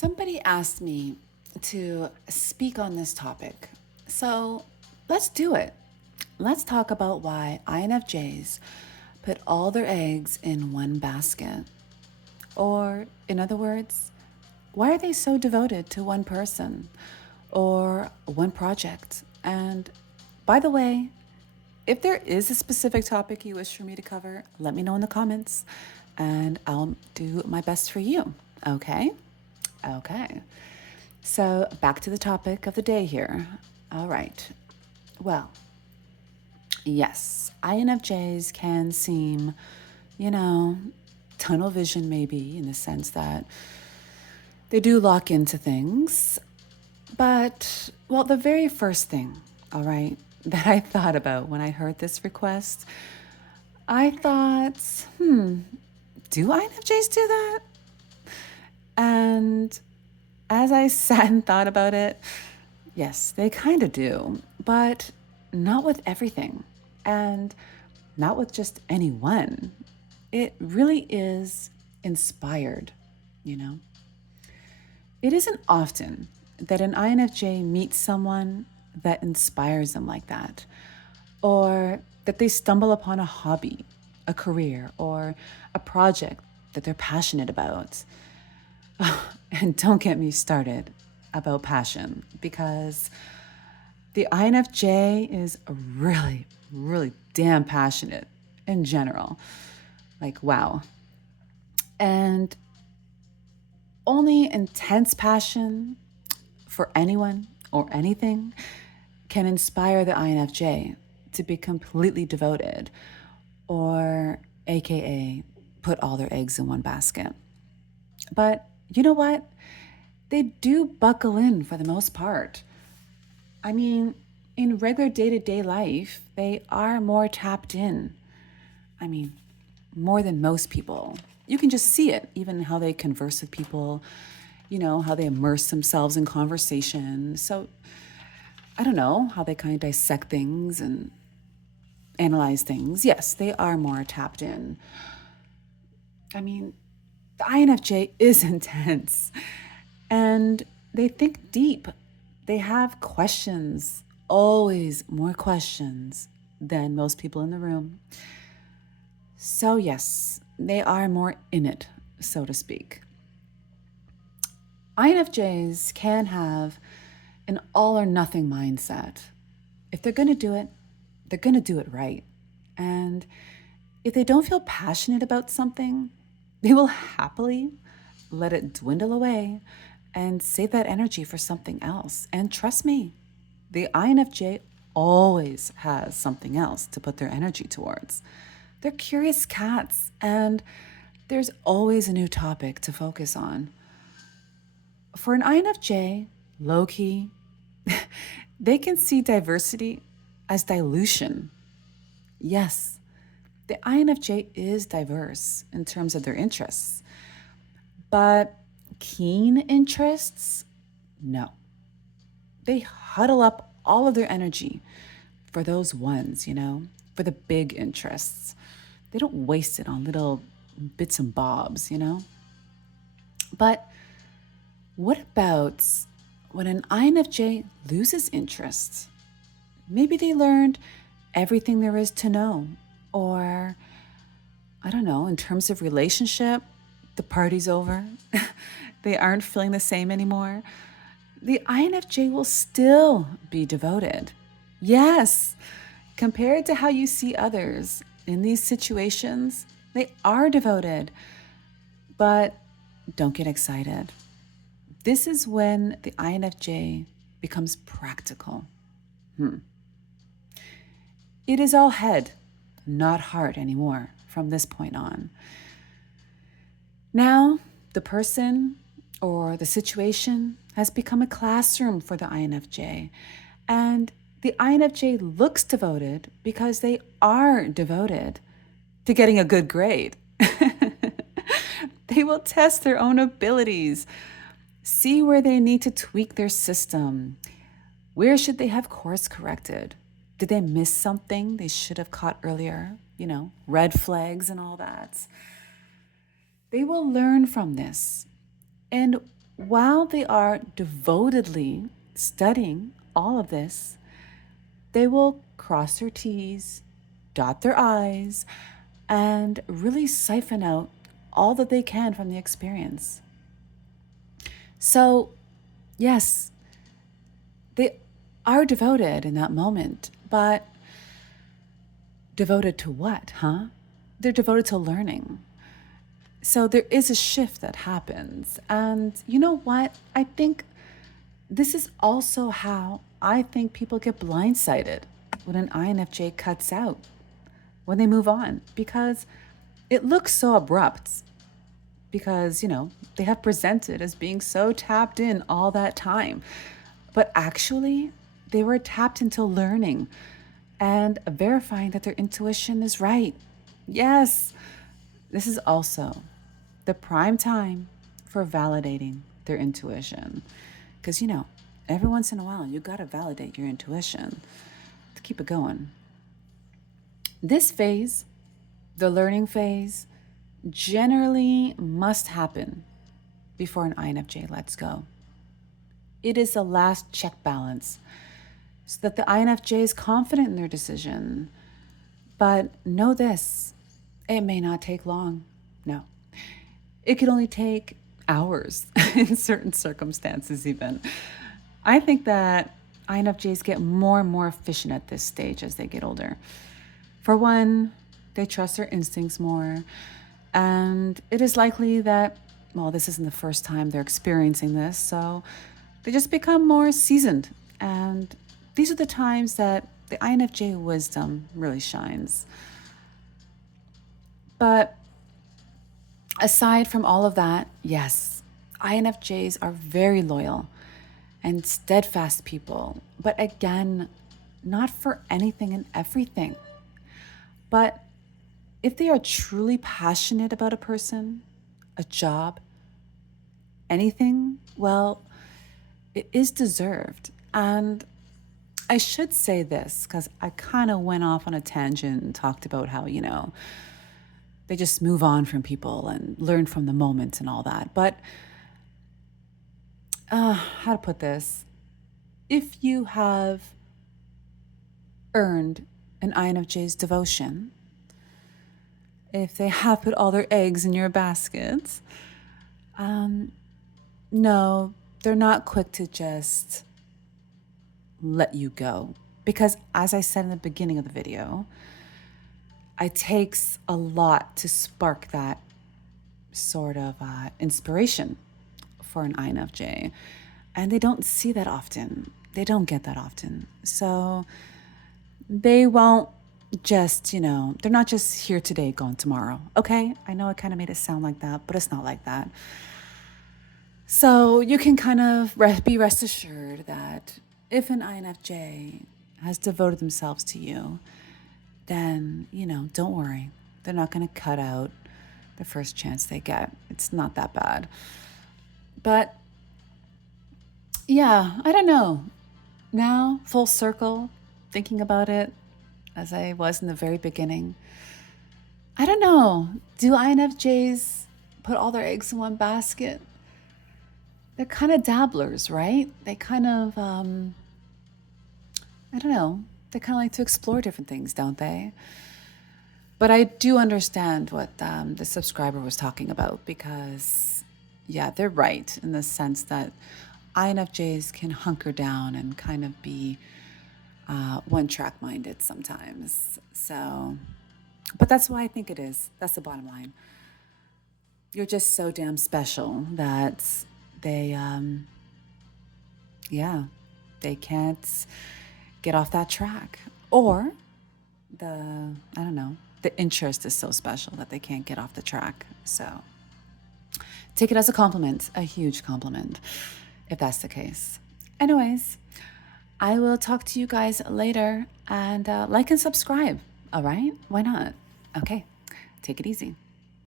Somebody asked me to speak on this topic, so let's do it. Let's talk about why INFJs put all their eggs in one basket. Or, in other words, why are they so devoted to one person or one project? And by the way, if there is a specific topic you wish for me to cover, let me know in the comments and I'll do my best for you. Okay? Okay. So, back to the topic of the day here. All right. Well, yes, INFJs can seem, you know, tunnel vision maybe in the sense that they do lock into things. But, well, the very first thing, all right, that I thought about when I heard this request, I thought, do INFJs do that? And as I sat and thought about it, yes, they kind of do, but not with everything and not with just anyone. It really is inspired, you know? It isn't often that an INFJ meets someone that inspires them like that, or that they stumble upon a hobby, a career, or a project that they're passionate about. And don't get me started about passion because the INFJ is really, really damn passionate in general. Like, wow. And only intense passion for anyone or anything can inspire the INFJ to be completely devoted or, AKA, put all their eggs in one basket. But you know what? They do buckle in for the most part. I mean, in regular day to day life, they are more tapped in. I mean, more than most people. You can just see it, even how they converse with people, how they immerse themselves in conversation. So, I don't know, how they kind of dissect things and analyze things. Yes, they are more tapped in. I mean, the INFJ is intense and they think deep. They have questions, always more questions than most people in the room. So, yes, they are more in it, so to speak. INFJs can have an all or nothing mindset. If they're going to do it, they're going to do it right. And if they don't feel passionate about something, they will happily let it dwindle away and save that energy for something else. And trust me, the INFJ always has something else to put their energy towards. They're curious cats, and there's always a new topic to focus on. For an INFJ, low key, they can see diversity as dilution. Yes, the INFJ is diverse in terms of their interests, but keen interests, no. They huddle up all of their energy for those ones, for the big interests. They don't waste it on little bits and bobs. But what about when an INFJ loses interest? Maybe they learned everything there is to know, or I don't know, in terms of relationship, the party's over. They aren't feeling the same anymore. The INFJ will still be devoted. Yes, compared to how you see others in these situations, they are devoted. But don't get excited. This is when the INFJ becomes practical. It is all head, not heart anymore from this point on. Now, the person or the situation has become a classroom for the INFJ. And the INFJ looks devoted because they are devoted to getting a good grade. They will test their own abilities, see where they need to tweak their system. Where should they have course corrected? Did they miss something they should have caught earlier? Red flags and all that. They will learn from this. And while they are devotedly studying all of this, they will cross their T's, dot their I's, and really siphon out all that they can from the experience. So, yes, they are devoted in that moment, but devoted to what, huh? They're devoted to learning. So there is a shift that happens. And you know what? I think this is also how I think people get blindsided when an INFJ cuts out, when they move on, because it looks so abrupt. Because, they have presented as being so tapped in all that time. But actually, they were tapped into learning and verifying that their intuition is right. Yes, this is also the prime time for validating their intuition. Because, every once in a while, you got to validate your intuition to keep it going. This phase, the learning phase, generally must happen before an INFJ lets go. It is the last check balance so that the INFJ is confident in their decision. But know this, it may not take long. No, it could only take hours in certain circumstances, even. I think that INFJs get more and more efficient at this stage as they get older. For one, they trust their instincts more. And it is likely that, well, this isn't the first time they're experiencing this, so they just become more seasoned. And these are the times that the INFJ wisdom really shines. But aside from all of that, yes, INFJs are very loyal and steadfast people. But again, not for anything and everything. But if they are truly passionate about a person, a job, anything, well, it is deserved. And I should say this because I kind of went off on a tangent and talked about how, they just move on from people and learn from the moment and all that. But how to put this? If you have earned an INFJ's devotion, if they have put all their eggs in your basket, no, they're not quick to just let you go. Because as I said in the beginning of the video, it takes a lot to spark that sort of inspiration for an INFJ. And they don't see that often. They don't get that often. So they won't just, they're not just here today, gone tomorrow. Okay? I know I kind of made it sound like that, but it's not like that. So you can kind of be rest assured that if an INFJ has devoted themselves to you, then, don't worry. They're not going to cut out the first chance they get. It's not that bad. But yeah, I don't know. Now, full circle, thinking about it as I was in the very beginning, I don't know. Do INFJs put all their eggs in one basket? They're kind of dabblers, right? They kind of, I don't know. They kind of like to explore different things, don't they? But I do understand what the subscriber was talking about because, yeah, they're right in the sense that INFJs can hunker down and kind of be one-track minded sometimes. So, but that's why I think it is. That's the bottom line. You're just so damn special that they, they can't get off that track. Or the interest is so special that they can't get off the track. So take it as a compliment, a huge compliment, if that's the case. Anyways, I will talk to you guys later and like and subscribe. All right? Why not? Okay. Take it easy.